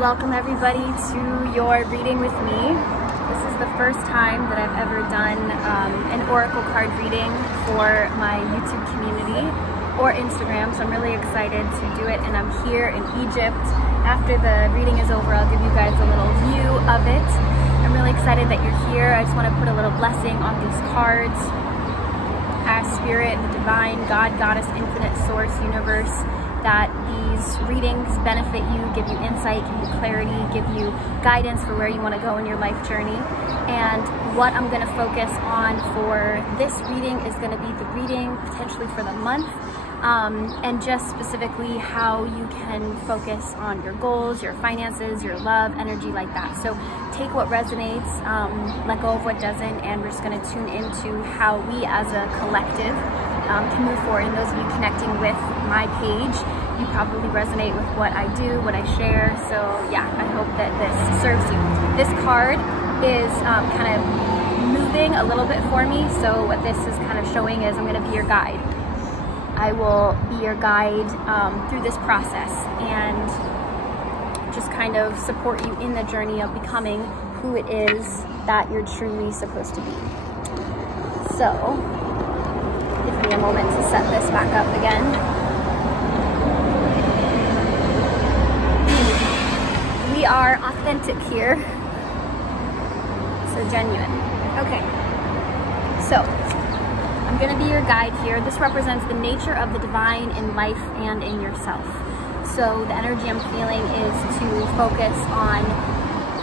Welcome everybody to your reading with me. This is the first time that I've ever done an oracle card reading for my YouTube community or Instagram, so I'm really excited to do it, and I'm here in Egypt. After the reading is over, I'll give you guys a little view of it. I'm really excited that you're here. I just want to put a little blessing on these cards. As Spirit, the Divine, God, Goddess, Infinite Source, Universe, that these readings benefit you, give you insight, give you clarity, give you guidance for where you want to go in your life journey. And what I'm going to focus on for this reading is going to be the reading potentially for the month, and just specifically how you can focus on your goals, your finances, your love, energy like that. So take what resonates, let go of what doesn't, and we're just going to tune into how we as a collective can move forward. And those of you connecting with my page, you probably resonate with what I do, what I share. So yeah, I hope that this serves you. This card is kind of moving a little bit for me. So what this is kind of showing is I'm going to be your guide. I will be your guide through this process and just kind of support you in the journey of becoming who it is that you're truly supposed to be. So give me a moment to set this back up again. We are authentic here, so genuine. Okay, so I'm going to be your guide here. This represents the nature of the divine in life and in yourself. So the energy I'm feeling is to focus on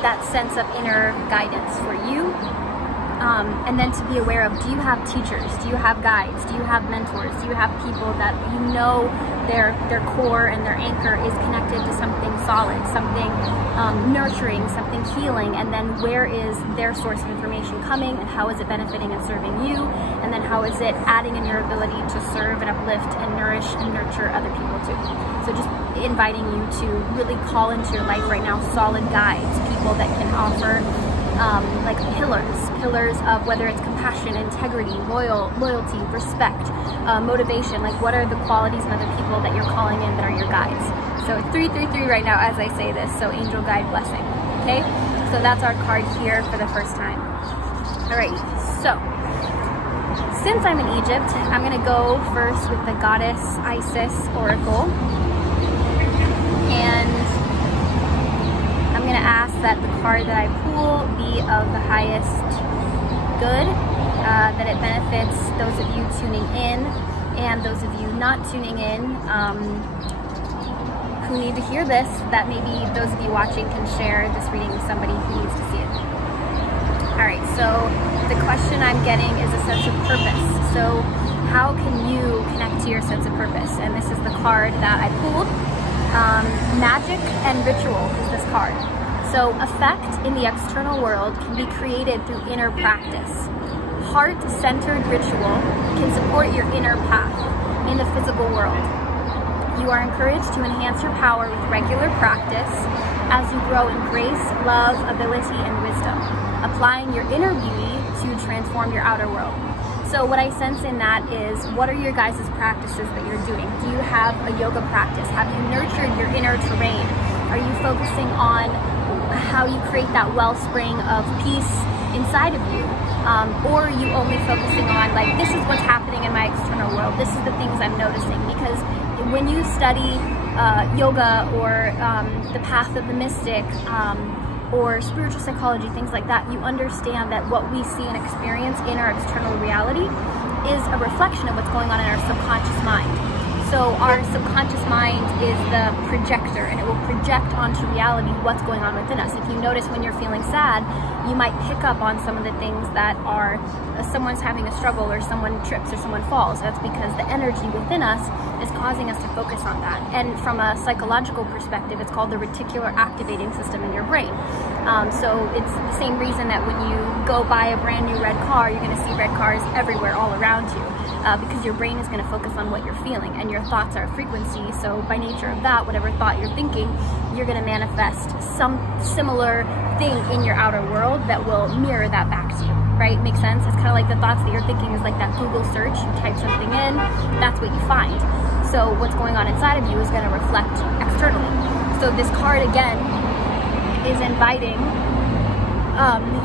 that sense of inner guidance for you. And then to be aware of, do you have teachers? Do you have guides? Do you have mentors? Do you have people that you know their core and their anchor is connected to something solid, something nurturing, something healing? And then where is their source of information coming, and how is it benefiting and serving you? And then how is it adding in your ability to serve and uplift and nourish and nurture other people too? So just inviting you to really call into your life right now solid guides, people that can offer like pillars of whether it's compassion, integrity, loyalty, respect, motivation. Like, what are the qualities in other people that you're calling in that are your guides? So it's 333 right now as I say this, so angel guide blessing. Okay, so that's our card here for the first time. Alright, so since I'm in Egypt, I'm gonna go first with the goddess Isis oracle, and I'm going to ask that the card that I pull be of the highest good, that it benefits those of you tuning in and those of you not tuning in who need to hear this, that maybe those of you watching can share this reading with somebody who needs to see it. Alright, so the question I'm getting is a sense of purpose. So how can you connect to your sense of purpose? And this is the card that I pulled. Magic and ritual is this card. So effect in the external world can be created through inner practice. Heart-centered ritual can support your inner path in the physical world. You are encouraged to enhance your power with regular practice as you grow in grace, love, ability, and wisdom, applying your inner beauty to transform your outer world. So what I sense in that is, what are your guys' practices that you're doing? Do you have a yoga practice? Have you nurtured your inner terrain? Are you focusing on how you create that wellspring of peace inside of you? Or are you only focusing on, like, this is what's happening in my external world, this is the things I'm noticing? Because when you study yoga or the path of the mystic, or spiritual psychology, things like that, you understand that what we see and experience in our external reality is a reflection of what's going on in our subconscious mind. So our subconscious mind is the projector, and it will project onto reality what's going on within us. If you notice, when you're feeling sad, you might pick up on some of the things that are, someone's having a struggle, or someone trips, or someone falls. That's because the energy within us is causing us to focus on that. And from a psychological perspective, it's called the reticular activating system in your brain. So it's the same reason that when you go buy a brand new red car, you're going to see red cars everywhere all around you, because your brain is going to focus on what you're feeling, and your thoughts are a frequency. So by nature of that, whatever thought you're thinking, you're going to manifest some similar thing in your outer world that will mirror that back to you, right? Makes sense? It's kind of like the thoughts that you're thinking is like that Google search. You type something in, that's what you find. So what's going on inside of you is going to reflect externally. So this card, again, is inviting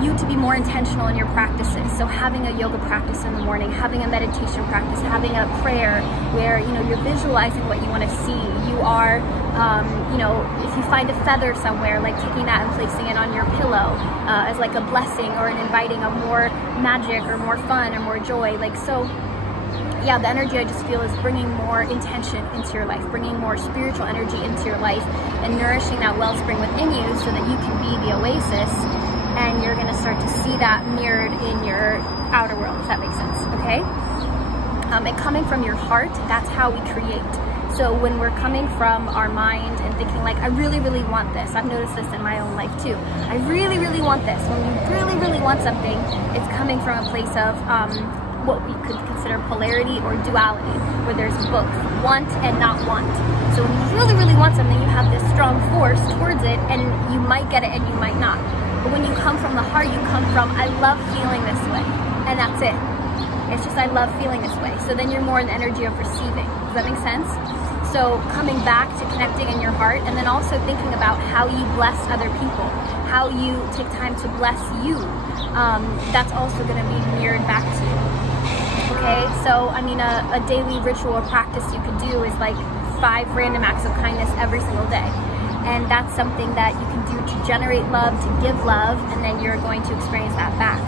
you to be more intentional in your practices. So having a yoga practice in the morning, having a meditation practice, having a prayer where, you know, you're visualizing what you want to see. You are, you know, if you find a feather somewhere, like taking that and placing it on your pillow as like a blessing or an inviting of more magic or more fun or more joy. Like, so yeah, the energy I just feel is bringing more intention into your life, bringing more spiritual energy into your life and nourishing that wellspring within you so that you can be the oasis, and you're gonna start to see that mirrored in your outer world, if that makes sense, okay? And coming from your heart, that's how we create. So when we're coming from our mind and thinking like, I really, really want this. I've noticed this in my own life too. I really, really want this. When you really, really want something, it's coming from a place of what we could consider polarity or duality, where there's both want and not want. So when you really, really want something, you have this strong force towards it, and you might get it and you might not. But when you come from the heart, you come from, I love feeling this way, and that's it. It's just, I love feeling this way. So then you're more in the energy of receiving. Does that make sense? So coming back to connecting in your heart, and then also thinking about how you bless other people, how you take time to bless you. That's also going to be mirrored back to you. Okay, so I mean, a daily ritual or practice you could do is like 5 random acts of kindness every single day. And that's something that you can do to generate love, to give love, and then you're going to experience that back.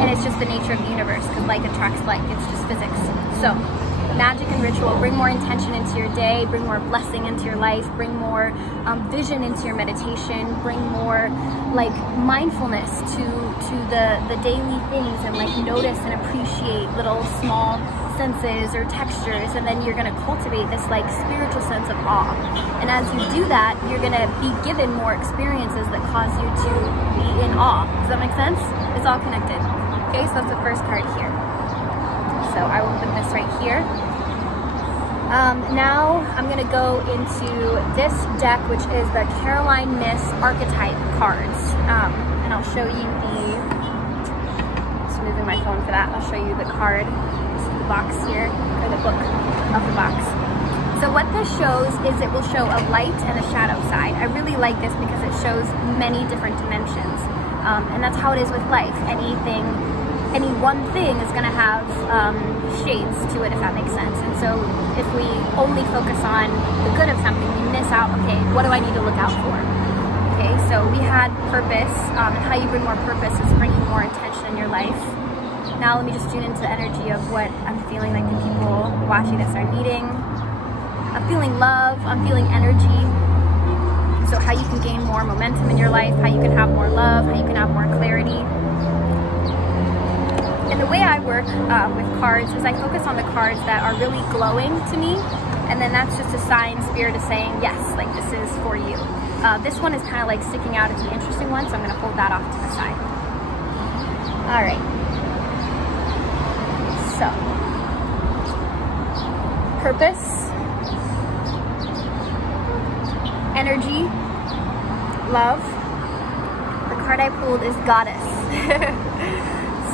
And it's just the nature of the universe, because like attracts like, it's just physics. So magic and ritual, bring more intention into your day, bring more blessing into your life, bring more vision into your meditation, bring more like mindfulness to the daily things, and like notice and appreciate little small senses or textures, and then you're going to cultivate this like spiritual sense of awe. And as you do that, you're going to be given more experiences that cause you to be in awe. Does that make sense? It's all connected. Okay, so that's the first card here. So I will put this right here. Now I'm going to go into this deck, which is the Caroline Myss Archetype cards. And I'll show you just moving my phone for that, I'll show you the card. This is the box here, or the book of the box. So what this shows is it will show a light and a shadow side. I really like this because it shows many different dimensions. And that's how it is with life. Any one thing is going to have shades to it, if that makes sense. And so if we only focus on the good of something, we miss out, okay, what do I need to look out for? Okay, so we had purpose, and how you bring more purpose is bringing more intention in your life. Now let me just tune into the energy of what I'm feeling like the people watching this are needing. I'm feeling love, I'm feeling energy. So how you can gain more momentum in your life, how you can have more love, how you can have more clarity. And the way I work with cards is I focus on the cards that are really glowing to me, and then that's just a sign spirit is saying, yes, like this is for you. This one is kind of like sticking out as an interesting one, so I'm going to hold that off to the side. All right. So, purpose, energy, love. The card I pulled is Goddess.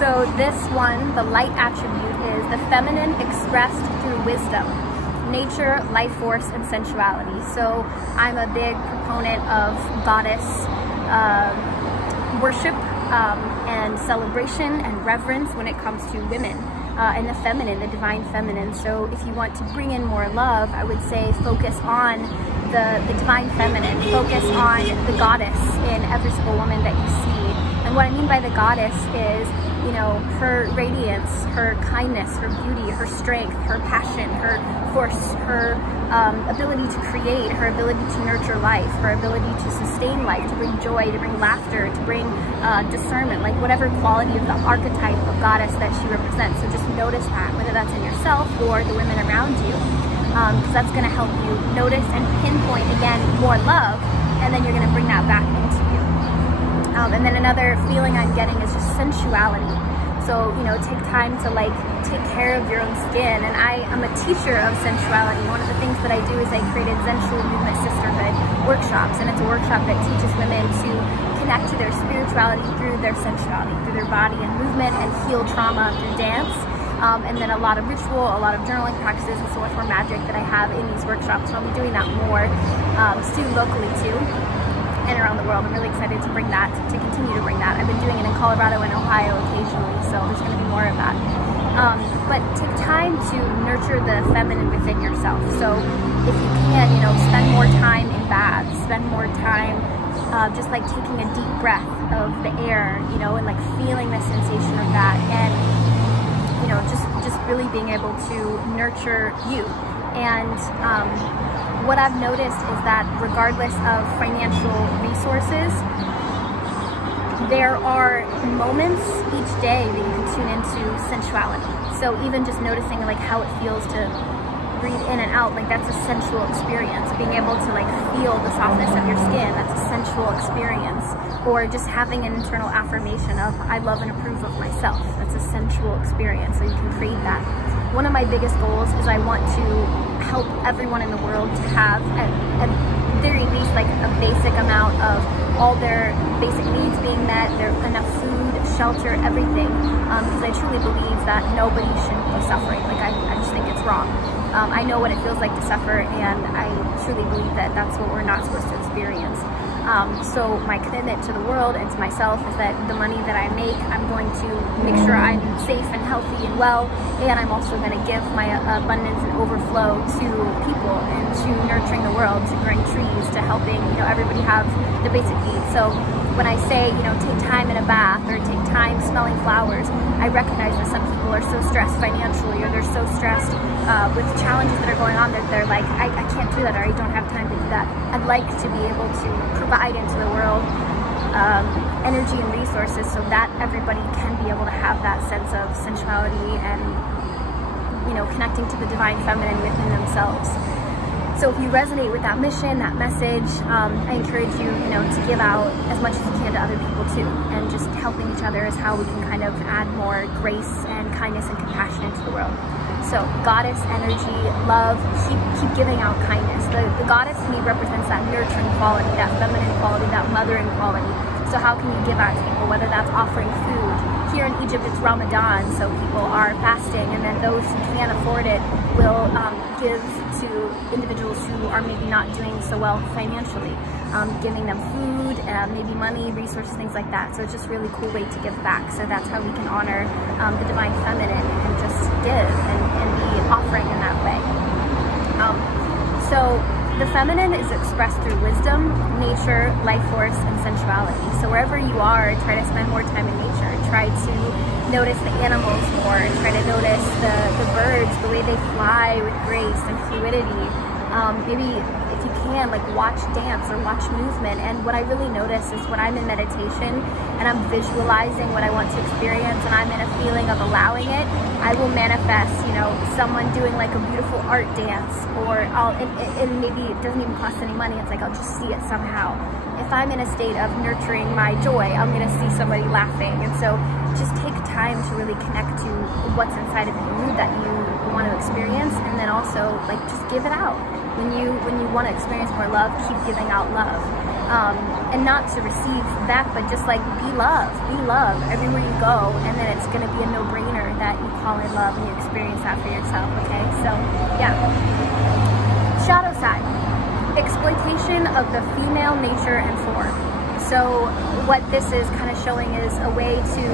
So this one, the light attribute, is the feminine expressed through wisdom, nature, life force, and sensuality. So I'm a big proponent of goddess worship and celebration and reverence when it comes to women and the feminine, the divine feminine. So if you want to bring in more love, I would say focus on the divine feminine, focus on the goddess in every single woman that you see. And what I mean by the goddess is, you know, her radiance, her kindness, her beauty, her strength, her passion, her force, her ability to create, her ability to nurture life, her ability to sustain life, to bring joy, to bring laughter, to bring discernment, like whatever quality of the archetype of goddess that she represents. So just notice that, whether that's in yourself or the women around you, because that's going to help you notice and pinpoint, again, more love, and then you're going to bring that back into you. And then another feeling I'm getting is just sensuality. So, you know, take time to like take care of your own skin. And I'm a teacher of sensuality. One of the things that I do is I created Sensual Movement Sisterhood workshops, and it's a workshop that teaches women to connect to their spirituality through their sensuality, through their body and movement, and heal trauma through dance. And then a lot of ritual, a lot of journaling practices, and so much more magic that I have in these workshops. So I'll be doing that more soon locally too. and around the world. I'm really excited to bring that, to continue to bring that. I've been doing it in Colorado and Ohio occasionally, so there's going to be more of that. But take time to nurture the feminine within yourself. So if you can, you know, spend more time in baths, spend more time just like taking a deep breath of the air, you know, and like feeling the sensation of that, and you know, just really being able to nurture you. And what I've noticed is that regardless of financial resources, there are moments each day that you can tune into sensuality. So even just noticing like how it feels to breathe in and out, like that's a sensual experience. Being able to like feel the softness of your skin, that's a sensual experience. Or just having an internal affirmation of I love and approve of myself, that's a sensual experience. So you can create that. One of my biggest goals is I want to help everyone in the world to have at very least like a basic amount of all their basic needs being met, their enough food, shelter, everything, because I truly believe that nobody should be suffering. Like I just think it's wrong. I know what it feels like to suffer, and I truly believe that that's what we're not supposed to experience. So my commitment to the world and to myself is that the money that I make, I'm going to make sure I'm safe and healthy and well, and I'm also going to give my abundance and overflow to people and to nurturing the world, to growing trees, to helping, you know, everybody have the basic needs. So when I say, you know, take time in a bath or take time smelling flowers, I recognize that some people are so stressed financially, or they're so stressed with challenges that are going on that they're like, I can't do that, or I don't have time to do that. I'd like to be able to provide into the world energy and resources so that everybody can be able to have that sense of sensuality and, you know, connecting to the divine feminine within themselves. So if you resonate with that mission, that message, I encourage you, you know, to give out as much as you can to other people too. And just helping each other is how we can kind of add more grace and kindness and compassion into the world. So goddess energy, love, keep giving out kindness. The goddess to me represents that nurturing quality, that feminine quality, that mothering quality. So how can you give out to people, whether that's offering food? Here in Egypt, it's Ramadan, so people are fasting, and then those who can't afford it will give to individuals who are maybe not doing so well financially, giving them food, maybe money, resources, things like that. So it's just a really cool way to give back. So that's how we can honor the divine feminine and just give and be offering in that way. So the feminine is expressed through wisdom, nature, life force, and sensuality. So wherever you are, try to spend more time in nature. Try to notice the animals more. Try to notice the birds, the way they fly with grace and fluidity. Maybe if you can, like watch dance or watch movement. And what I really notice is when I'm in meditation and I'm visualizing what I want to experience and I'm in a feeling of allowing it, I will manifest, you know, someone doing like a beautiful art dance, or and maybe it doesn't even cost any money. It's like I'll just see it somehow. If I'm in a state of nurturing my joy, I'm gonna see somebody laughing. And so just take time to really connect to what's inside of you that you want to experience, and then also like just give it out. When you want to experience more love, keep giving out love, and not to receive back, but just like be love everywhere you go, and then it's going to be a no-brainer that you call in love and you experience that for yourself. Okay, so yeah. Shadow side, exploitation of the female nature and form. So what this is kind of showing is a way to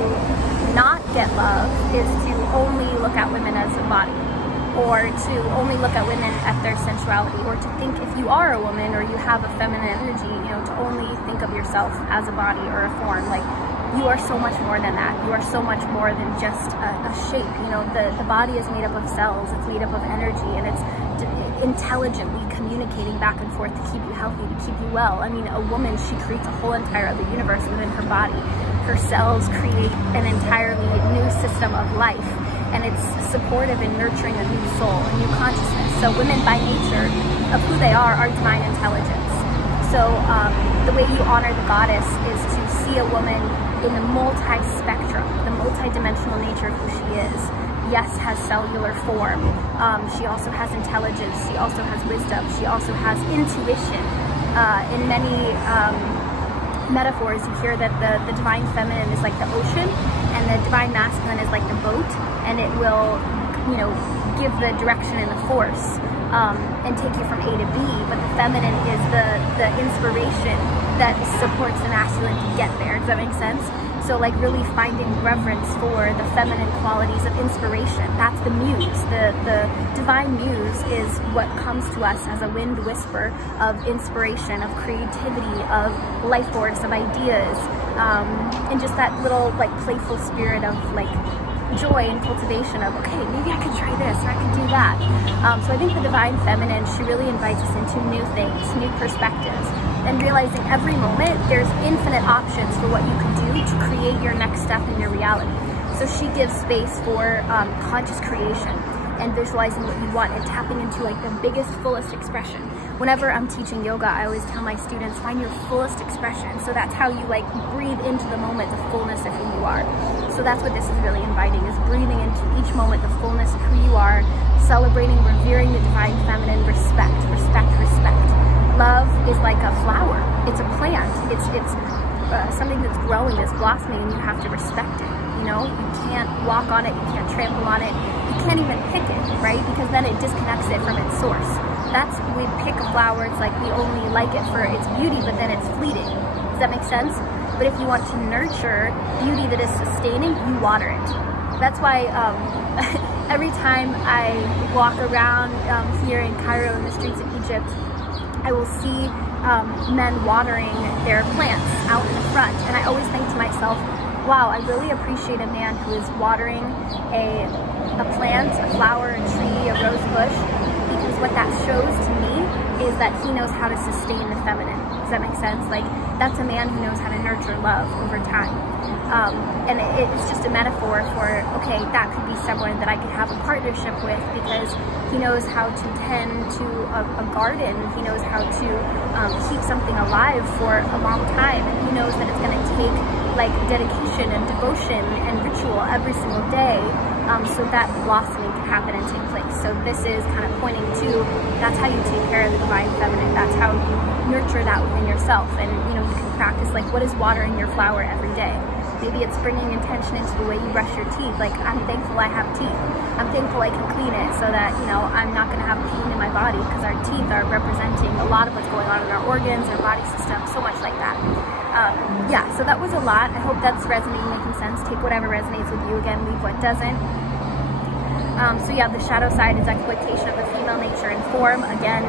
not get love is to only look at women as a body, or to only look at women at their sensuality, or to think if you are a woman or you have a feminine energy, you know, to only think of yourself as a body or a form. Like, you are so much more than that. You are so much more than just a shape. You know, the body is made up of cells, it's made up of energy, and it's intelligently communicating back and forth to keep you healthy, to keep you well. I mean, a woman, she creates a whole entire other universe within her body. Her cells create an entirely new system of life, and it's supportive in nurturing a new soul, a new consciousness. So women by nature of who they are divine intelligence. So the way you honor the goddess is to see a woman in the multi-spectrum, the multi-dimensional nature of who she is. Yes, has cellular form. She also has intelligence. She also has wisdom. She also has intuition. In many metaphors, you hear that the divine feminine is like the ocean, and the divine masculine is like the boat, and it will, you know, give the direction and the force. and take you from A to B, but the feminine is the inspiration that supports the masculine to get there. Does that make sense? So like really finding reverence for the feminine qualities of inspiration. That's the muse. The divine muse is what comes to us as a wind whisper of inspiration, of creativity, of life force, of ideas, and just that little like playful spirit of like joy and cultivation of, okay, maybe I could try this or I could do that. So I think the divine feminine, she really invites us into new things, new perspectives, and realizing every moment there's infinite options for what you can do to create your next step in your reality. So she gives space for conscious creation and visualizing what you want and tapping into like the biggest, fullest expression. Whenever I'm teaching yoga, I always tell my students, find your fullest expression. So that's how you like breathe into the moment, the fullness of who you are. So that's what this is really inviting, is breathing into each moment the fullness of who you are, celebrating, revering the divine feminine, respect, respect, respect. Love is like a flower. It's a plant. It's something that's growing, that's blossoming, and you have to respect it. You know, you can't walk on it, you can't trample on it, you can't even pick it, right? Because then it disconnects it from its source. That's, we pick a flower, it's like we only like it for its beauty, but then it's fleeting. Does that make sense? But if you want to nurture beauty that is sustaining, you water it. That's why every time I walk around here in Cairo, in the streets of Egypt, I will see men watering their plants out in the front. And I always think to myself, wow, I really appreciate a man who is watering a plant, a flower, a tree, a rose bush, because what that shows to me is that he knows how to sustain the feminine. Does that make sense? Like, that's a man who knows how to nurture love over time. And it's just a metaphor for, okay, that could be someone that I could have a partnership with because he knows how to tend to a garden. He knows how to keep something alive for a long time. And he knows that it's going to take like dedication and devotion and ritual every single day so that blossoming can happen and take place. So this is kind of pointing to, that's how you take care of the divine feminine. That's how you nurture that within yourself. And you know, you can practice like, what is watering your flower every day? Maybe it's bringing intention into the way you brush your teeth. Like, I'm thankful I have teeth. I'm thankful I can clean it so that, you know, I'm not going to have pain in my body, because our teeth are representing a lot of what's going on in our organs, our body system, so much like that. Yeah, so that was a lot. I hope that's resonating, making sense. Take whatever resonates with you. Again, leave what doesn't. So yeah, the shadow side is exploitation of the female nature and form. Again,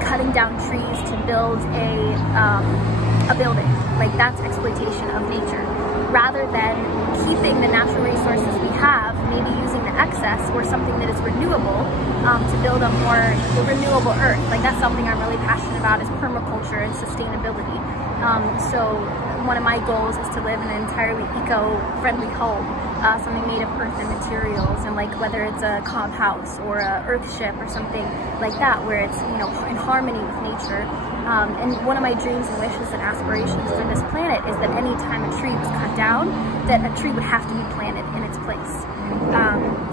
cutting down trees to build a building. Like, that's exploitation of nature. Rather than keeping the natural resources we have, maybe using the excess or something that is renewable to build a more renewable earth. Like, that's something I'm really passionate about, is permaculture and sustainability. So one of my goals is to live in an entirely eco-friendly home, something made of earth and materials, and like whether it's a cob house or a earth ship or something like that, where it's, you know, in harmony with nature. And one of my dreams and wishes and aspirations for this planet is that any time a tree was cut down, that a tree would have to be planted in its place.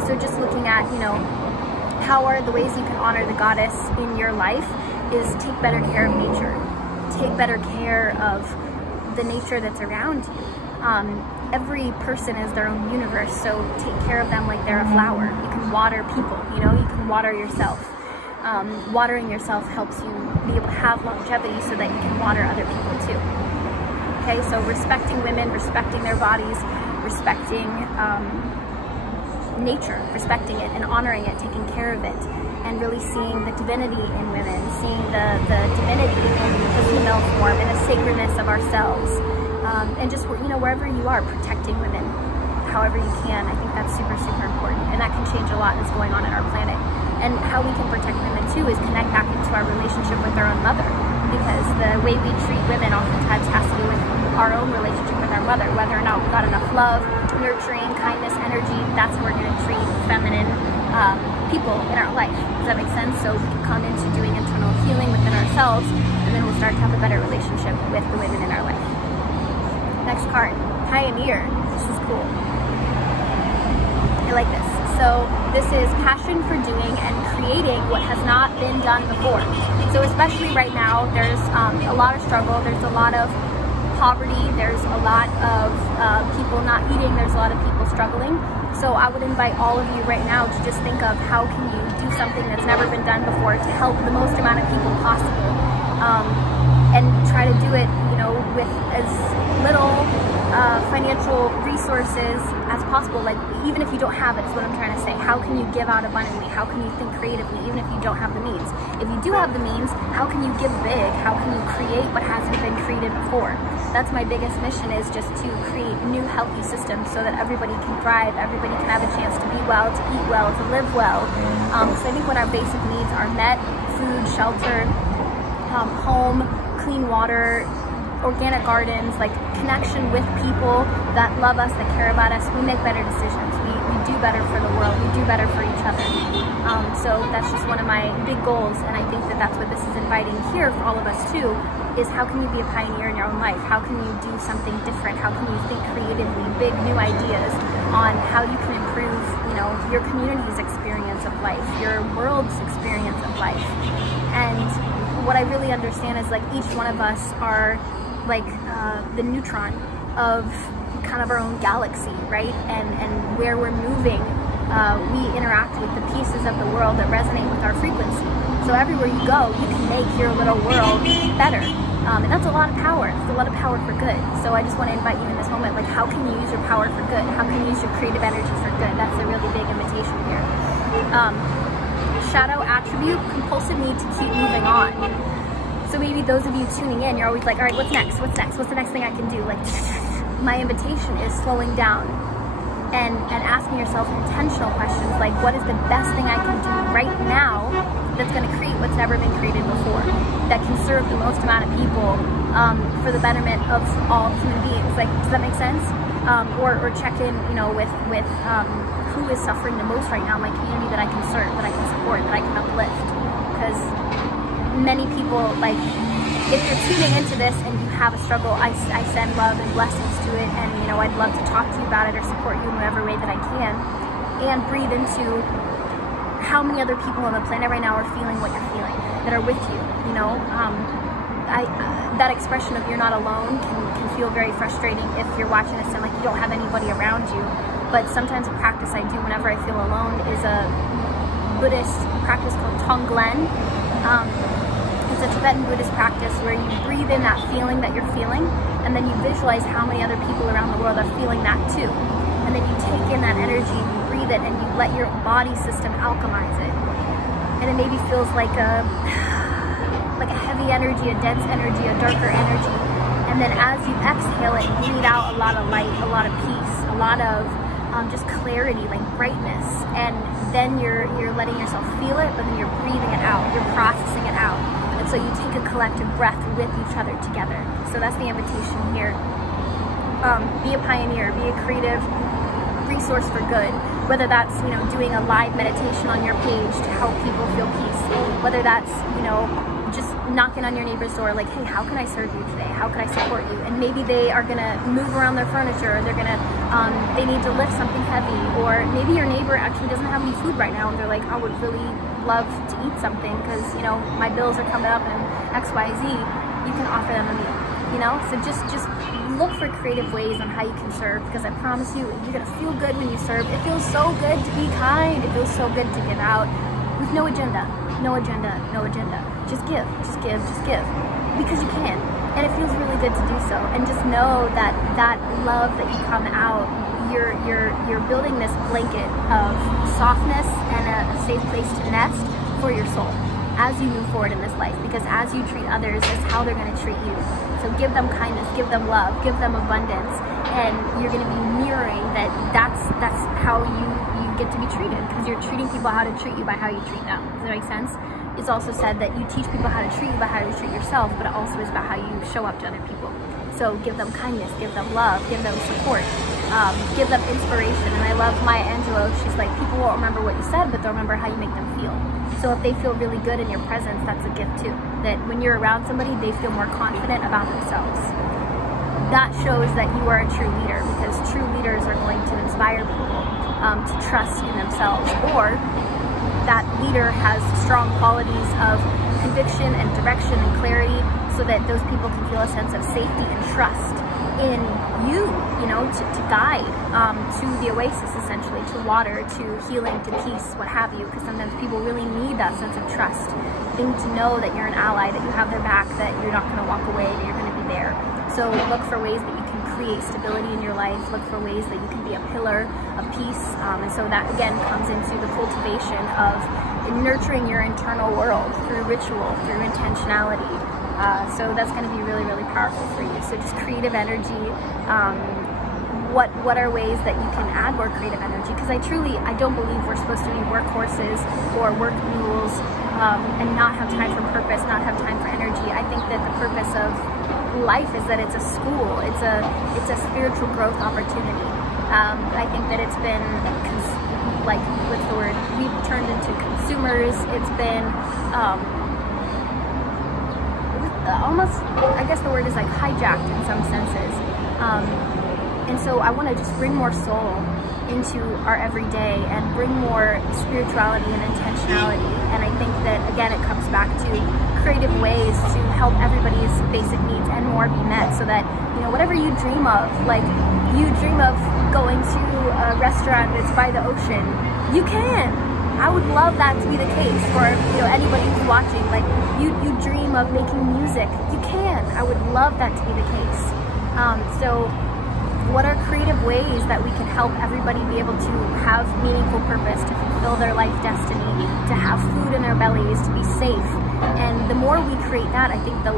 So just looking at, you know, how are the ways you can honor the goddess in your life is take better care of nature. Take better care of the nature that's around you. Every person is their own universe, so take care of them like they're a flower. You can water people, you know, you can water yourself. Watering yourself helps you be able to have longevity so that you can water other people too. Okay, so respecting women, respecting their bodies, respecting nature, respecting it and honoring it, taking care of it, and really seeing the divinity in women, seeing the divinity in the female form and the sacredness of ourselves. And just, you know, wherever you are, protecting women however you can. I think that's super, super important. And that can change a lot that's going on in our planet. And how we can protect women too is connect back into our relationship with our own mother. Because the way we treat women oftentimes has to do with our own relationship with our mother. Whether or not we got enough love, nurturing, kindness, energy, that's how we're going to treat feminine people in our life. Does that make sense? So we can come into doing internal healing within ourselves, and then we'll start to have a better relationship with the women in our life. Next card, Pioneer. This is cool. I like this. So this is passion for doing and creating what has not been done before. So especially right now, there's a lot of struggle, there's a lot of poverty, there's a lot of people not eating, there's a lot of people struggling. So I would invite all of you right now to just think of how can you do something that's never been done before to help the most amount of people possible, and try to do it, you know, with as little financial resources as possible. Like, even if you don't have it, is what I'm trying to say. How can you give out abundantly? How can you think creatively, even if you don't have the means? If you do have the means, how can you give big? How can you create what hasn't been created before? That's my biggest mission, is just to create new healthy systems so that everybody can thrive, everybody can have a chance to be well, to eat well, to live well. So I think when our basic needs are met, food, shelter, home, clean water, organic gardens, like connection with people that love us, that care about us, we make better decisions. We do better for the world. We do better for each other. So that's just one of my big goals, and I think that that's what this is inviting here for all of us too, is how can you be a pioneer in your own life? How can you do something different? How can you think creatively, big new ideas on how you can improve, you know, your community's experience of life, your world's experience of life? And what I really understand is, like, each one of us are like the neutron of kind of our own galaxy, right? And where we're moving, we interact with the pieces of the world that resonate with our frequency. So everywhere you go, you can make your little world better. And that's a lot of power. It's a lot of power for good. So I just want to invite you in this moment, like, how can you use your power for good? How can you use your creative energy for good? That's a really big invitation here. Shadow attribute, compulsive need to keep moving on. So maybe those of you tuning in, you're always like, all right, what's next? What's next? What's the next thing I can do? Like, my invitation is slowing down and asking yourself intentional questions, like, what is the best thing I can do right now that's going to create what's never been created before, that can serve the most amount of people, for the betterment of all human beings? Like, does that make sense? Or check in, you know, with who is suffering the most right now in my community that I can serve, that I can support, that I can uplift. Because many people, like, if you're tuning into this and you have a struggle, I send love and blessings to it, and, you know, I'd love to talk to you about it or support you in whatever way that I can, and breathe into how many other people on the planet right now are feeling what you're feeling, that are with you, you know? That expression of you're not alone can feel very frustrating if you're watching this and, like, you don't have anybody around you. But sometimes a practice I do whenever I feel alone is a Buddhist practice called Tonglen. It's a Tibetan Buddhist practice where you breathe in that feeling that you're feeling, and then you visualize how many other people around the world are feeling that too. And then you take in that energy, and you breathe it, and you let your body system alchemize it. And it maybe feels like a heavy energy, a dense energy, a darker energy. And then as you exhale it, you breathe out a lot of light, a lot of peace, a lot of just clarity, like brightness. And then you're letting yourself feel it, but then you're breathing it out, you're processing it out. And so you take a collective breath with each other together. So that's the invitation here. Be a pioneer, be a creative resource for good. Whether that's, you know, doing a live meditation on your page to help people feel peace. Whether that's, you know, just knocking on your neighbor's door, like, hey, how can I serve you today? How can I support you? And maybe they are gonna move around their furniture, or they're gonna, they need to lift something heavy, or maybe your neighbor actually doesn't have any food right now, and they're like, I would really love to eat something because, you know, my bills are coming up and X, Y, Z. You can offer them a meal, you know? So just look for creative ways on how you can serve, because I promise you, you're gonna feel good when you serve. It feels so good to be kind. It feels so good to give out with no agenda, no agenda, no agenda. Just give, just give, just give, because you can, and it feels really good to do so. And just know that that love that you come out, you're building this blanket of softness and a safe place to nest for your soul as you move forward in this life. Because as you treat others, is how they're going to treat you. So give them kindness, give them love, give them abundance, and you're going to be mirroring that. That's how you get to be treated, because you're treating people how to treat you by how you treat them. Does that make sense? It's also said that you teach people how to treat you by how you treat yourself, but it also is about how you show up to other people. So give them kindness, give them love, give them support, give them inspiration. And I love Maya Angelou. She's like, people won't remember what you said, but they'll remember how you make them feel. So if they feel really good in your presence, that's a gift too. That when you're around somebody, they feel more confident about themselves. That shows that you are a true leader, because true leaders are going to inspire people to trust in themselves, or that leader has strong qualities of conviction and direction and clarity, so that those people can feel a sense of safety and trust in you, you know, to guide to the oasis, essentially, to water, to healing, to peace, what have you, because sometimes people really need that sense of trust. They need to know that you're an ally, that you have their back, that you're not going to walk away, that you're going to be there. So look for ways that you can create stability in your life, look for ways that you can be a pillar of peace, and so that again comes into the cultivation of nurturing your internal world through ritual, through intentionality. So that's going to be really, really powerful for you. So just creative energy. What are ways that you can add more creative energy? Because I don't believe we're supposed to be workhorses or work mules and not have time for purpose, not have time for energy. I think that the purpose of life is that it's a school. It's a spiritual growth opportunity. I think that it's been like, what's the word? We've turned into consumers. It's been almost, I guess the word is like hijacked in some senses. And so I want to just bring more soul into our everyday and bring more spirituality and intentionality. And I think that, again, it comes back to creative ways to help everybody's basic needs and more be met, so that, you know, whatever you dream of, like you dream of going to a restaurant that's by the ocean, you can. I would love that to be the case for, you know, anybody who's watching. Like you dream of making music, you can. I would love that to be the case. So what are creative ways that we can help everybody be able to have meaningful purpose, to fulfill their life destiny, to have food in their bellies, to be safe? And the more we create that, I think the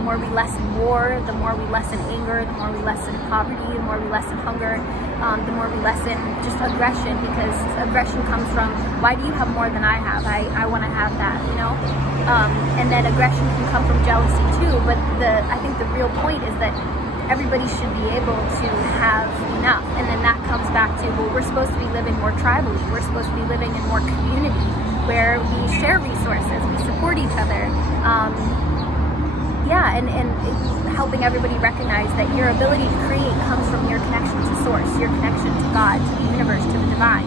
more we lessen war, the more we lessen anger, the more we lessen poverty, the more we lessen hunger, the more we lessen just aggression, because aggression comes from, why do you have more than I have? I want to have that, you know? And then aggression can come from jealousy too, but I think the real point is that everybody should be able to have enough. And then that comes back to, well, we're supposed to be living more tribally. We're supposed to be living in more community, where we share resources, we support each other. Yeah, and helping everybody recognize that your ability to create comes from your connection to source, your connection to God, to the universe, to the divine.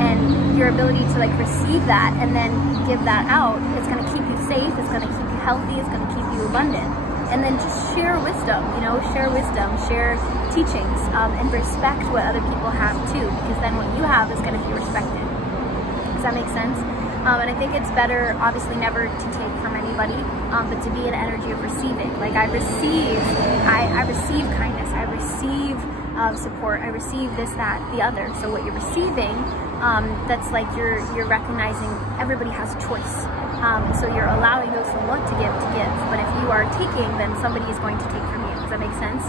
And your ability to like receive that and then give that out, it's going to keep you safe, it's going to keep you healthy, it's going to keep you abundant. And then just share wisdom, you know, share teachings, and respect what other people have too, because then what you have is going to be respected. Does that make sense? And I think it's better, obviously, never to take from anybody, but to be an energy of receiving. Like I receive kindness, I receive support, I receive this, that, the other. So what you're receiving, that's like you're recognizing everybody has a choice. So you're allowing those who want to give. But if you are taking, then somebody is going to take from you. Does that make sense?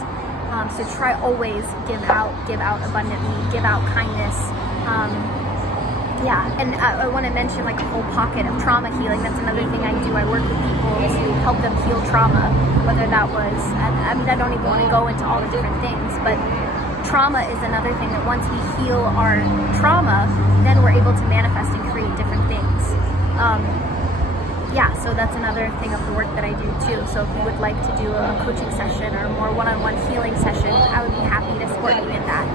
So try always give out abundantly, give out kindness. Yeah, and I want to mention like a whole pocket of trauma healing. That's another thing I do. I work with people to help them heal trauma, whether that was, I mean, I don't even want to go into all the different things, but trauma is another thing that once we heal our trauma, then we're able to manifest and create different things. Yeah, so that's another thing of the work that I do too. So if you would like to do a coaching session or more one-on-one healing session, I would be happy to support you in that.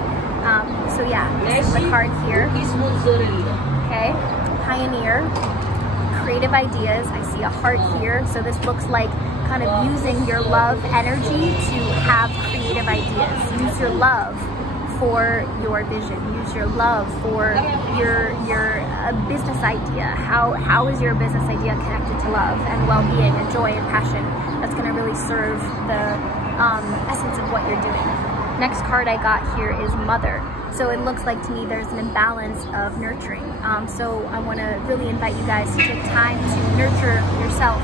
So yeah, this is the card here. Okay, Pioneer, creative ideas. I see a heart here. So this looks like kind of using your love energy to have creative ideas. Use your love for your vision. Use your love for your business idea. How is your business idea connected to love and well-being and joy and passion? That's going to really serve the essence of what you're doing. Next card I got here is Mother. So it looks like to me there's an imbalance of nurturing. So I want to really invite you guys to take time to nurture yourself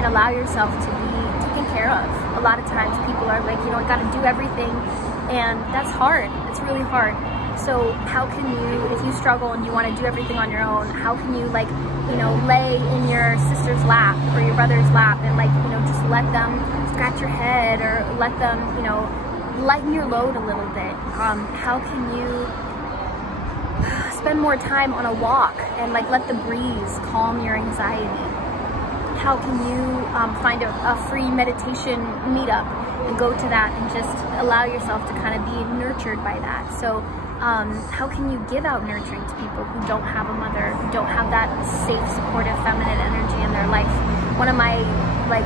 and allow yourself to be taken care of. A lot of times people are like, you know, I got to do everything. And that's hard. It's really hard. So how can you, if you struggle and you want to do everything on your own, how can you, like, you know, lay in your sister's lap or your brother's lap and, like, you know, just let them scratch your head or let them, you know, lighten your load a little bit? How can you spend more time on a walk and, like, let the breeze calm your anxiety? How can you find a free meditation meetup and go to that and just allow yourself to kind of be nurtured by that? So how can you give out nurturing to people who don't have a mother, who don't have that safe, supportive, feminine energy in their life? One of my, like,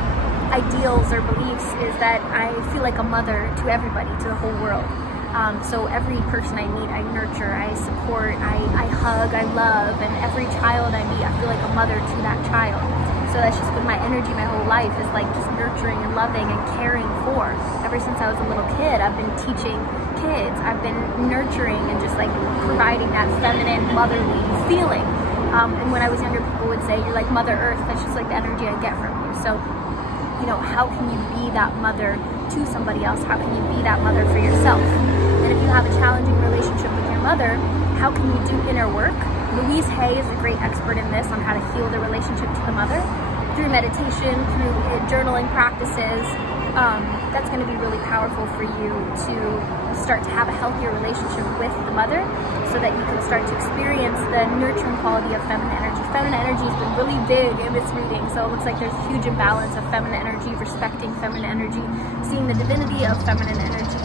ideals or beliefs is that I feel like a mother to everybody, to the whole world. So every person I meet, I nurture, I support, I hug, I love, and every child I meet, I feel like a mother to that child. So that's just been my energy my whole life, is like just nurturing and loving and caring for. Ever since I was a little kid, I've been teaching kids, I've been nurturing and just like providing that feminine, motherly feeling. And when I was younger, people would say, you're like Mother Earth. That's just like the energy I get from you. So, you know, how can you be that mother to somebody else? How can you be that mother for yourself? And if you have a challenging relationship with your mother, how can you do inner work? Louise Hay is a great expert in this, on how to heal the relationship to the mother through meditation, through journaling practices. That's going to be really powerful for you to start to have a healthier relationship with the mother, so that you can start to experience the nurturing quality of feminine energy. Feminine energy has been really big in this reading, so it looks like there's a huge imbalance of feminine energy, respecting feminine energy, seeing the divinity of feminine energy,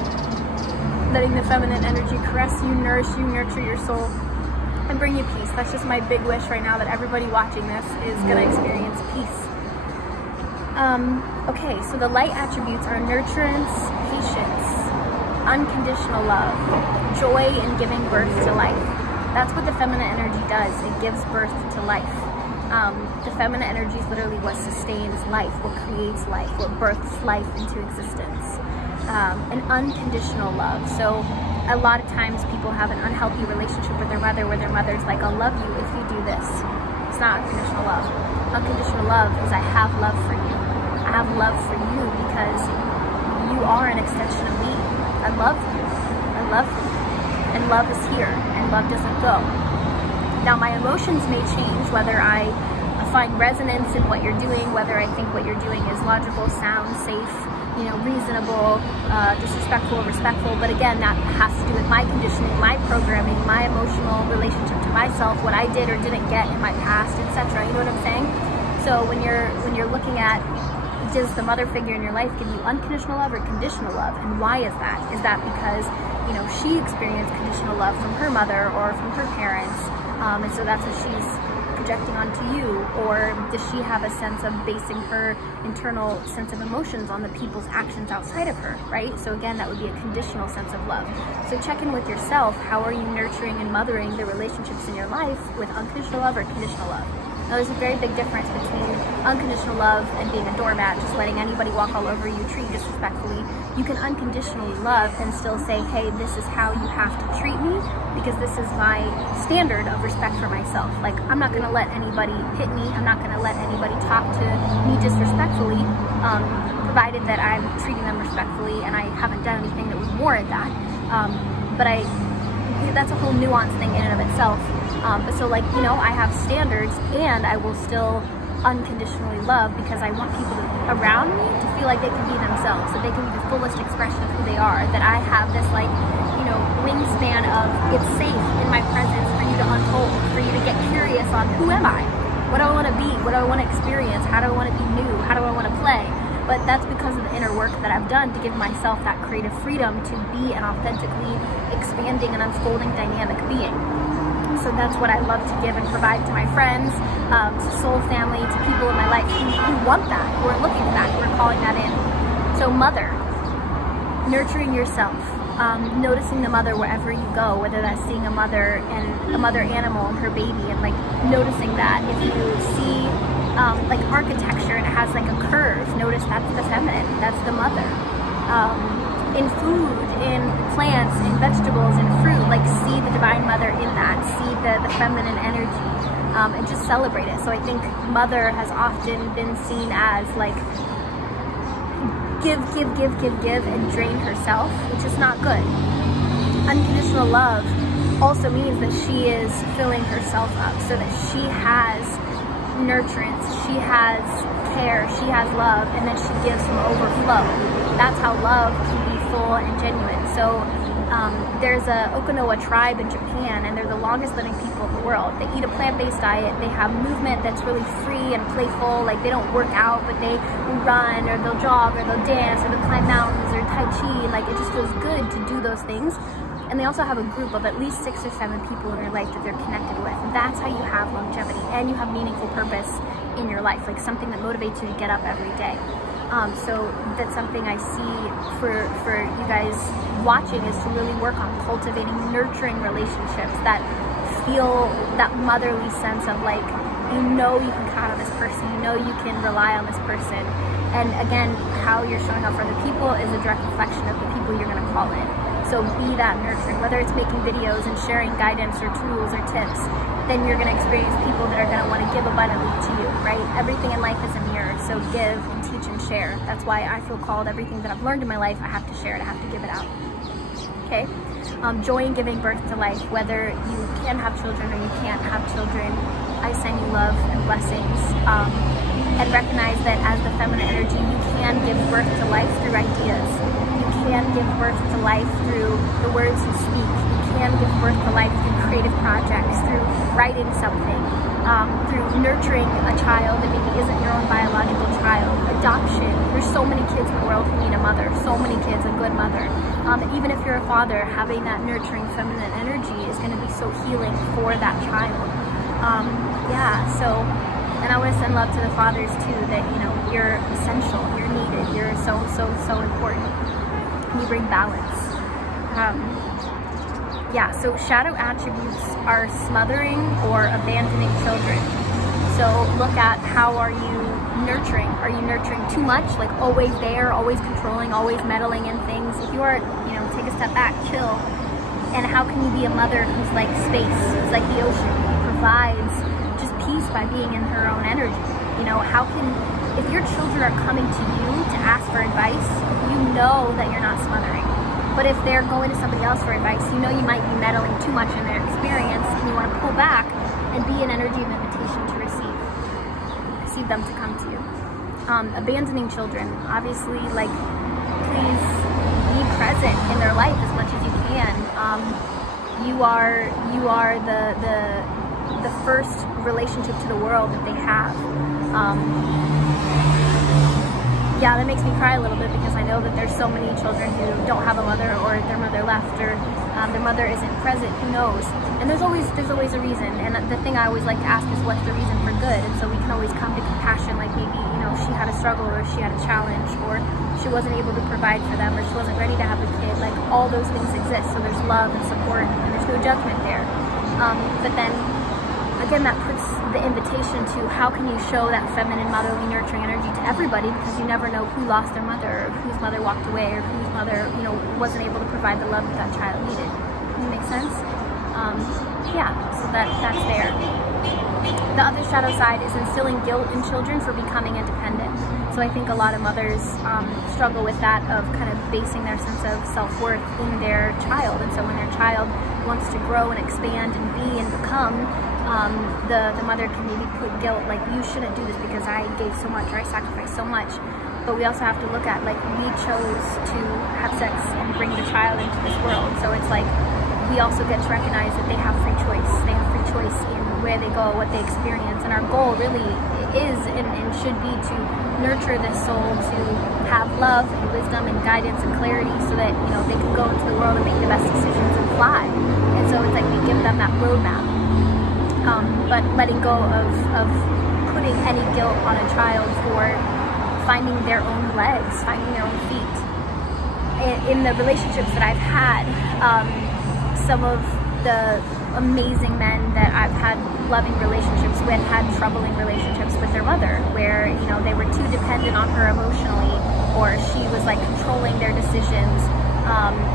letting the feminine energy caress you, nourish you, nurture your soul, and bring you peace. That's just my big wish right now, that everybody watching this is going to experience peace. Okay, so the light attributes are nurturance, patience, unconditional love, joy in giving birth to life. That's what the feminine energy does. It gives birth to life. The feminine energy is literally what sustains life, what creates life, what births life into existence. An unconditional love. So a lot of times people have an unhealthy relationship with their mother, where their mother's like, I'll love you if you do this. It's not unconditional love. Unconditional love is, I have love for you. I have love for you because you are an extension of me. I love you. I love you. And love is here, and love doesn't go. Now my emotions may change, whether I find resonance in what you're doing, whether I think what you're doing is logical, sound, safe, you know, reasonable, disrespectful, respectful. But again, that has to do with my conditioning, my programming, my emotional relationship to myself, what I did or didn't get in my past, etc. You know what I'm saying? So when you're looking at, does the mother figure in your life give you unconditional love or conditional love? And why is that? Is that because, you know, she experienced conditional love from her mother or from her parents, and so that's what she's projecting onto you? Or does she have a sense of basing her internal sense of emotions on the people's actions outside of her, right? So again, that would be a conditional sense of love. So check in with yourself. How are you nurturing and mothering the relationships in your life with unconditional love or conditional love? Now, there's a very big difference between unconditional love and being a doormat, just letting anybody walk all over you, treat you disrespectfully. You can unconditionally love and still say, hey, this is how you have to treat me, because this is my standard of respect for myself. Like, I'm not gonna let anybody hit me. I'm not gonna let anybody talk to me disrespectfully, provided that I'm treating them respectfully and I haven't done anything that would warrant that. But that's a whole nuanced thing in and of itself. But so, like, you know, I have standards, and I will still unconditionally love, because I want people around me to feel like they can be themselves, that they can be the fullest expression of who they are, that I have this, like, you know, wingspan of, it's safe in my presence for you to unfold, for you to get curious on, who am I? What do I want to be? What do I want to experience? How do I want to be new? How do I want to play? But that's because of the inner work that I've done to give myself that creative freedom to be an authentically expanding and unfolding dynamic being. So that's what I love to give and provide to my friends, to soul family, to people in my life who want that, who are looking for that, who are calling that in. So mother, nurturing yourself, noticing the mother wherever you go, whether that's seeing a mother and a mother animal and her baby, and like noticing that. If you see like architecture and it has like a curve, notice that's the feminine, that's the mother. In food, in plants, in vegetables, in fruit, like see the divine mother in that, see the feminine energy, and just celebrate it. So I think mother has often been seen as like give, and drain herself, which is not good. Unconditional love also means that she is filling herself up, so that she has nurturance, she has care, she has love, and then she gives from overflow. That's how love can be full and genuine. So there's a Okinawa tribe in Japan, and they're the longest living people in the world. They eat a plant-based diet. They have movement that's really free and playful. Like, they don't work out, but they run, or they'll jog, or they'll dance, or they'll climb mountains, or Tai Chi. Like, it just feels good to do those things. And they also have a group of at least 6 or 7 people in your life that they're connected with. And that's how you have longevity, and you have meaningful purpose in your life, like something that motivates you to get up every day. So that's something I see for you guys watching, is to really work on cultivating nurturing relationships that feel that motherly sense of like, you know you can count on this person, you know you can rely on this person. And again, how you're showing up for other people is a direct reflection of the people you're going to call in. So be that nurturing, whether it's making videos and sharing guidance or tools or tips, then you're going to experience people that are going to want to give abundantly to you, right? Everything in life is a mirror, so give and teach and share. That's why I feel called. Everything that I've learned in my life, I have to share it, I have to give it out. Okay? Joy in giving birth to life, whether you can have children or you can't have children, I send you love and blessings. And recognize that as the feminine energy, you can give birth to life through ideas. You can give birth to life through the words you speak. You can give birth to life through creative projects, through writing something, through nurturing a child that maybe isn't your own biological child, adoption. There's so many kids in the world who need a mother, so many kids, a good mother. And even if you're a father, having that nurturing feminine energy is going to be so healing for that child. And I want to send love to the fathers too, that, you know, you're essential, you're needed, you're so important. You bring balance. So shadow attributes are smothering or abandoning children. So look at, how are you nurturing? Are you nurturing too much, like always there, always controlling, always meddling in things? If you are, you know, take a step back, chill. And how can you be a mother who's like space, who's like the ocean, provides just peace by being in her own energy? You know, how can, if your children are coming to you to ask for advice, you know that you're not smothering. But if they're going to somebody else for advice, you know you might be meddling too much in their experience, and you want to pull back and be an energy of invitation to receive them to come to you. Abandoning children, obviously, like, please be present in their life as much as you can. You are the first relationship to the world that they have. That makes me cry a little bit, because I know that there's so many children who don't have a mother, or their mother left, or their mother isn't present. Who knows? And there's always a reason. And the thing I always like to ask is, what's the reason for good? And so we can always come to compassion, like maybe, you know, she had a struggle, or she had a challenge, or she wasn't able to provide for them, or she wasn't ready to have a kid. Like, all those things exist. So there's love and support, and there's no judgment there. But then again, that puts the invitation to, how can you show that feminine, motherly, nurturing energy to everybody, because you never know who lost their mother, or whose mother walked away, or whose mother, you know, wasn't able to provide the love that child needed. Does that make sense? So that's there. The other shadow side is instilling guilt in children for becoming independent. So I think a lot of mothers struggle with that, of kind of basing their sense of self-worth in their child. And so when their child wants to grow and expand and be and become, the mother can maybe put guilt, like, you shouldn't do this because I gave so much, or I sacrificed so much. But we also have to look at, like, we chose to have sex and bring the child into this world. So it's like, we also get to recognize that they have free choice. They have free choice in where they go, what they experience. And our goal really is and should be to nurture this soul to have love and wisdom and guidance and clarity, so that, you know, they can go into the world and make the best decisions and fly. And so it's like we give them that roadmap. But letting go of putting any guilt on a child for finding their own legs, finding their own feet. In the relationships that I've had, some of the amazing men that I've had loving relationships with had troubling relationships with their mother, where, you know, they were too dependent on her emotionally, or she was like controlling their decisions,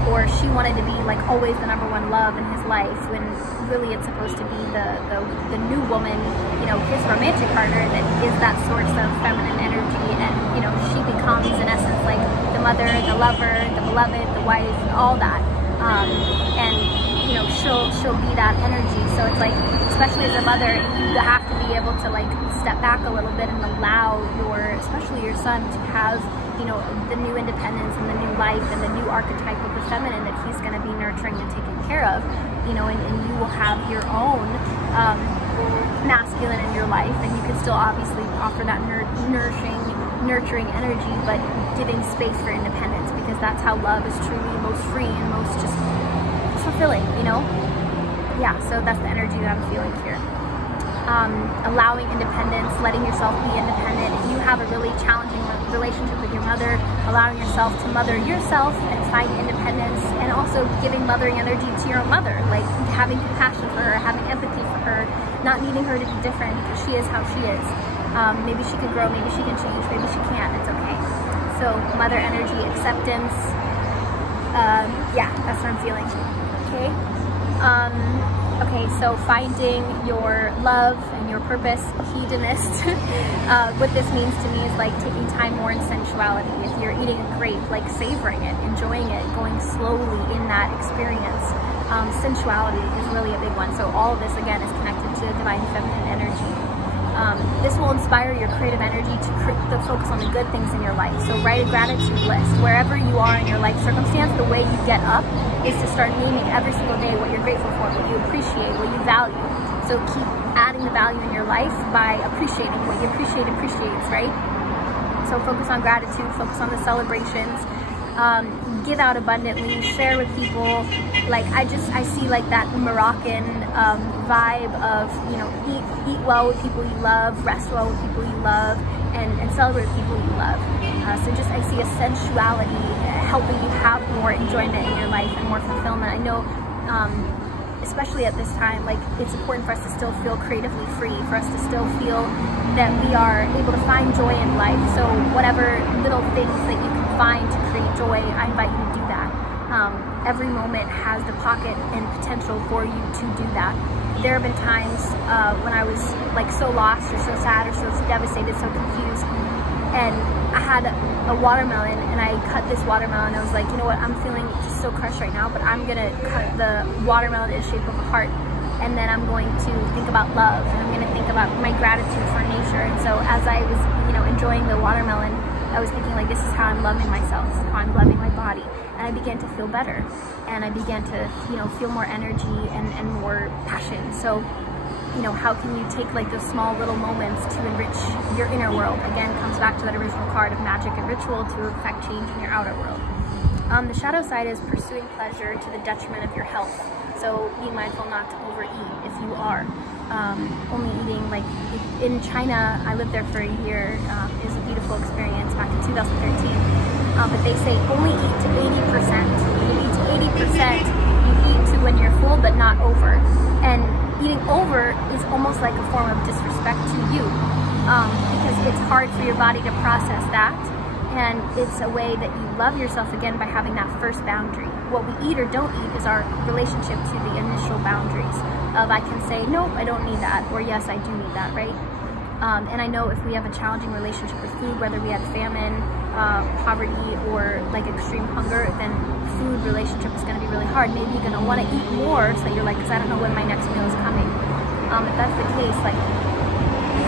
or she wanted to be like always the #1 love in his life, when really it's supposed to be the new woman, you know, his romantic partner, that is that source of feminine energy. And, you know, she becomes in essence like the mother, the lover, the beloved, the wife, all that. And, you know, she'll be that energy. So it's like, especially as a mother, you have to be able to like step back a little bit and allow especially your son, to have, you know, the new independence and the new life and the new archetype of the feminine that he's going to be nurturing and taking care of, you know, and you will have your own masculine in your life, and you can still obviously offer that nurturing energy, but giving space for independence, because that's how love is truly most free and most just fulfilling, you know? So that's the energy that I'm feeling here. Allowing independence, letting yourself be independent. If you have a really challenging relationship with your mother, allowing yourself to mother yourself and find independence, and also giving mothering energy to your own mother, like having compassion for her, having empathy for her, not needing her to be different because she is how she is. Maybe she can grow, maybe she can change, maybe she can't, it's okay. So mother energy, acceptance, yeah, that's what I'm feeling, okay? Okay, so finding your love and your purpose, hedonist. What this means to me is like taking time more in sensuality. If you're eating a grape, like savoring it, enjoying it, going slowly in that experience. Sensuality is really a big one. So all of this, again, is connected to divine feminine energy. This will inspire your creative energy to focus on the good things in your life. So write a gratitude list. Wherever you are in your life circumstance, the way you get up is to start naming every single day what you're grateful for, what you appreciate, what you value. So keep adding the value in your life by appreciating what you appreciate appreciates, right? So focus on gratitude, focus on the celebrations, give out abundantly, share with people. Like I see like that Moroccan vibe of, you know, eat well with people you love, rest well with people you love, and celebrate with people you love. So just I see a sensuality helping you have more enjoyment in your life and more fulfillment. I know, especially at this time, like it's important for us to still feel creatively free, for us to still feel that we are able to find joy in life. So whatever little things that you can find to create joy, I invite you to do that. Every moment has the pocket and potential for you to do that. There have been times when I was like so lost or so sad or so devastated, so confused, and I had a watermelon and I cut this watermelon. I was like, you know what, I'm feeling just so crushed right now, but I'm gonna cut the watermelon in the shape of a heart, and then I'm going to think about love, and I'm gonna think about my gratitude for nature. And so as I was, you know, enjoying the watermelon, I was thinking like, this is how I'm loving myself, this is how I'm loving my body. And I began to feel better, and I began to, you know, feel more energy and more passion. So, you know, how can you take like those small little moments to enrich your inner world? Again, comes back to that original card of magic and ritual to affect change in your outer world. The shadow side is pursuing pleasure to the detriment of your health. So be mindful not to overeat if you are. Only eating, like in China, I lived there for a year. It was a beautiful experience back in 2013. But they say only eat to 80%. When you eat to 80%, you eat to when you're full, but not over. And eating over is almost like a form of disrespect to you, because it's hard for your body to process that. And it's a way that you love yourself again by having that first boundary. What we eat or don't eat is our relationship to the initial boundaries of I can say, nope, I don't need that, or yes, I do need that, right? And I know if we have a challenging relationship with food, whether we had famine, poverty, or like extreme hunger, then food relationship is going to be really hard. Maybe you're going to want to eat more, so you're like, because I don't know when my next meal is coming. If that's the case, like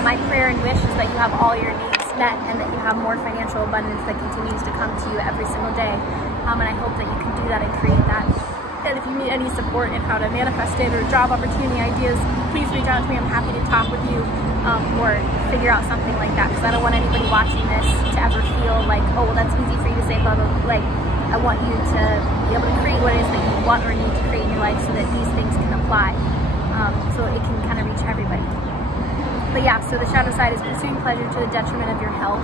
my prayer and wish is that you have all your needs met and that you have more financial abundance that continues to come to you every single day. And I hope that you can do that and create that. And if you need any support in how to manifest it or job opportunity ideas, please reach out to me. I'm happy to talk with you or figure out something like that, because I don't want anybody watching this to ever feel like, oh, well, that's easy for you to say, blah, blah, blah. Like, I want you to be able to create what it is that you want or need to create in your life so that these things can apply, so it can kind of reach everybody. But yeah, so the shadow side is pursuing pleasure to the detriment of your health.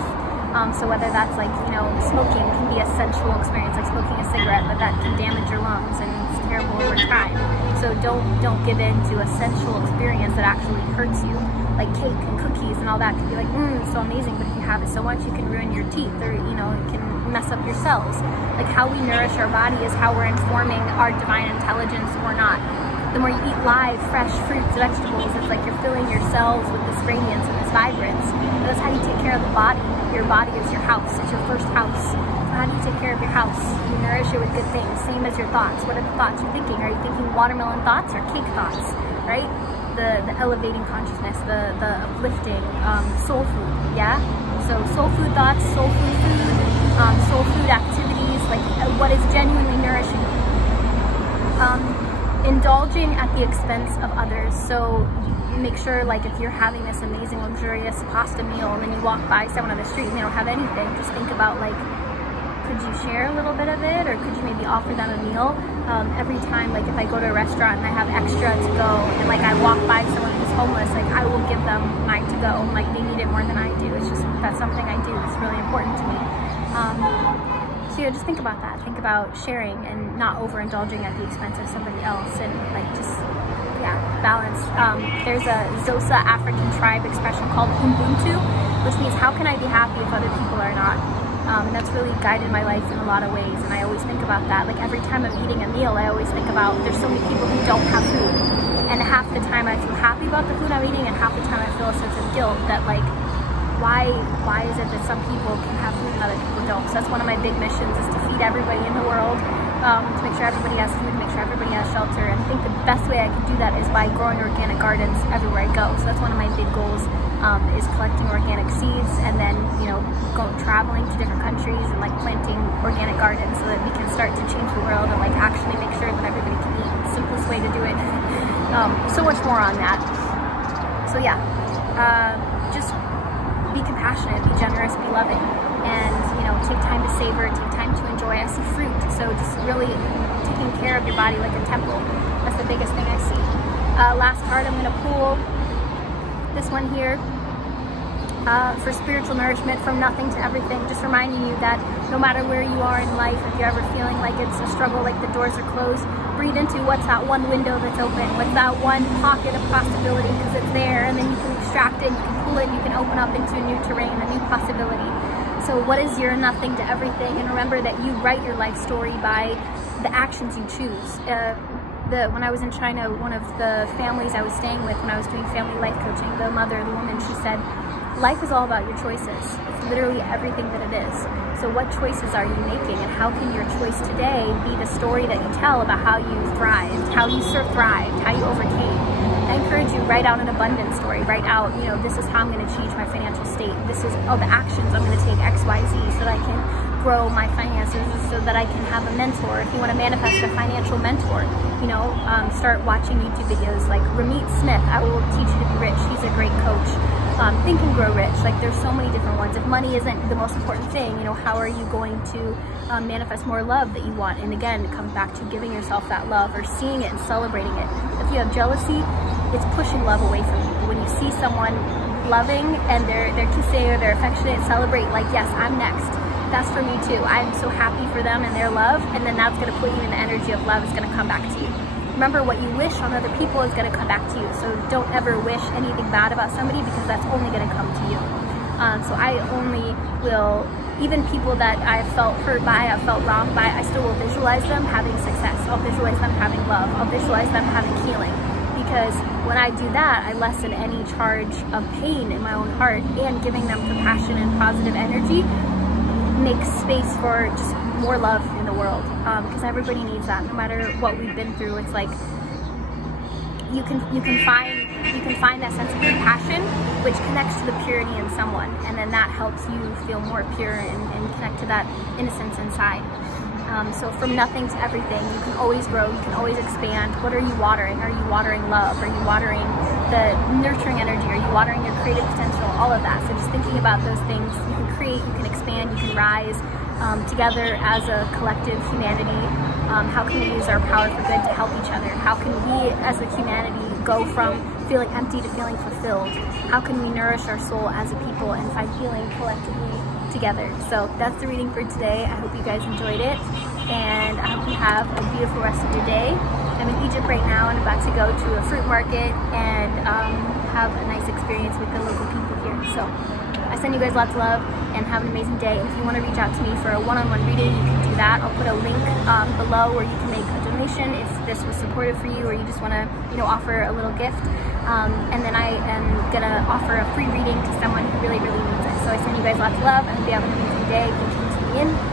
So whether that's like, you know, smoking can be a sensual experience, like smoking a cigarette, but that can damage your lungs and it's terrible over time. So don't give in to a sensual experience that actually hurts you. Like cake and cookies and all that can be like, it's so amazing, but if you have it so much, you can ruin your teeth, or, you know, it can mess up your cells. Like how we nourish our body is how we're informing our divine intelligence or not. The more you eat live, fresh fruits, vegetables, it's like you're filling your cells with this radiance and this vibrance. And that's how you take care of the body. Your body is your house. It's your first house. So how do you take care of your house? You nourish it with good things, same as your thoughts. What are the thoughts you're thinking? Are you thinking watermelon thoughts or cake thoughts, right? The elevating consciousness, the uplifting, soul food, yeah? So soul food thoughts, soul food activities, like what is genuinely nourishing you. Indulging at the expense of others. So make sure, like, if you're having this amazing luxurious pasta meal and then you walk by someone on the street and they don't have anything, just think about, like, could you share a little bit of it, or could you maybe offer them a meal? Every time, like if I go to a restaurant and I have extra to go and like I walk by someone who's homeless, like I will give them my to go, like they need it more than I do. It's just That's something I do. It's really important to me. So yeah, just think about that. Think about sharing and not overindulging at the expense of somebody else, and like just, yeah, balance. There's a Xhosa African tribe expression called Ubuntu, which means how can I be happy if other people are not? And that's really guided my life in a lot of ways, and I always think about that. Like every time I'm eating a meal, I always think about there's so many people who don't have food, and half the time I feel happy about the food I'm eating, and half the time I feel a sense of guilt that like, why is it that some people can have food and other people don't? So that's one of my big missions, is to feed everybody in the world, to make sure everybody has food, to make sure everybody has shelter. And I think the best way I can do that is by growing organic gardens everywhere I go. So that's one of my big goals, is collecting organic seeds, and then, you know, traveling to different countries and like planting organic gardens so that we can start to change the world and like actually make sure that everybody can eat. The simplest way to do it. So much more on that. So yeah, just be compassionate, be generous, be loving, and, you know, take time to savor, take time to enjoy. I see fruit, so just really taking care of your body like a temple. That's the biggest thing I see. Last card I'm going to pull, this one here, for spiritual nourishment, from nothing to everything, just reminding you that no matter where you are in life, if you're ever feeling like it's a struggle, like the doors are closed, breathe into what's that one window that's open, what's that one pocket of possibility, because it's there, and then you can extract it, you can pull it, you can open up into a new terrain, a new possibility. So what is your nothing to everything? And remember that you write your life story by the actions you choose. When I was in China, one of the families I was staying with when I was doing family life coaching, the woman, she said, life is all about your choices. It's literally everything that it is. So what choices are you making, and how can your choice today be the story that you tell about how you thrived, how you thrived, how you overcame? I encourage you, write out an abundance story. Write out, you know, this is how I'm going to change my financial state. This is all the actions I'm going to take, X, Y, Z, so that I can grow my finances, so that I can have a mentor. If you want to manifest a financial mentor, you know, start watching YouTube videos like Ramit Smith. I will teach you to be rich. He's a great coach. Think and Grow Rich. Like there's so many different ones. If money isn't the most important thing, you know, how are you going to manifest more love that you want? And again, it comes back to giving yourself that love, or seeing it and celebrating it. If you have jealousy, it's pushing love away from you. But when you see someone loving and they're kissing or they're affectionate, celebrate like, yes, I'm next. That's for me too. I'm so happy for them and their love, and then that's going to put you in the energy of love. It's going to come back to you. Remember, what you wish on other people is going to come back to you. So don't ever wish anything bad about somebody, because that's only going to come to you. So I only will, even people that I've felt hurt by, I've felt wronged by, I still will visualize them having success. I'll visualize them having love. I'll visualize them having healing. Because when I do that, I lessen any charge of pain in my own heart, and giving them compassion and positive energy makes space for just more love in the world, because everybody needs that. No matter what we've been through, it's like you can find that sense of compassion, which connects to the purity in someone, and then that helps you feel more pure and connect to that innocence inside. So from nothing to everything, you can always grow, you can always expand. What are you watering? Are you watering love? Are you watering the nurturing energy? Are you watering your creative potential? All of that. So just thinking about those things, you can create, you can expand, you can rise together as a collective humanity. How can we use our power for good to help each other? How can we as a humanity go from feeling empty to feeling fulfilled? How can we nourish our soul as a people and find healing collectively together? So that's the reading for today. I hope you guys enjoyed it, and I hope you have a beautiful rest of your day. I'm in Egypt right now, and about to go to a fruit market and have a nice experience with the local people here. So I send you guys lots of love, and have an amazing day. And if you want to reach out to me for a one-on-one reading, you can do that. I'll put a link below where you can make a donation if this was supportive for you, or you just want to, you know, offer a little gift. And then I am gonna offer a free reading to someone who really, really needs it. So I send you guys lots of love, and hope you have an amazing day. Thank you for tuning in.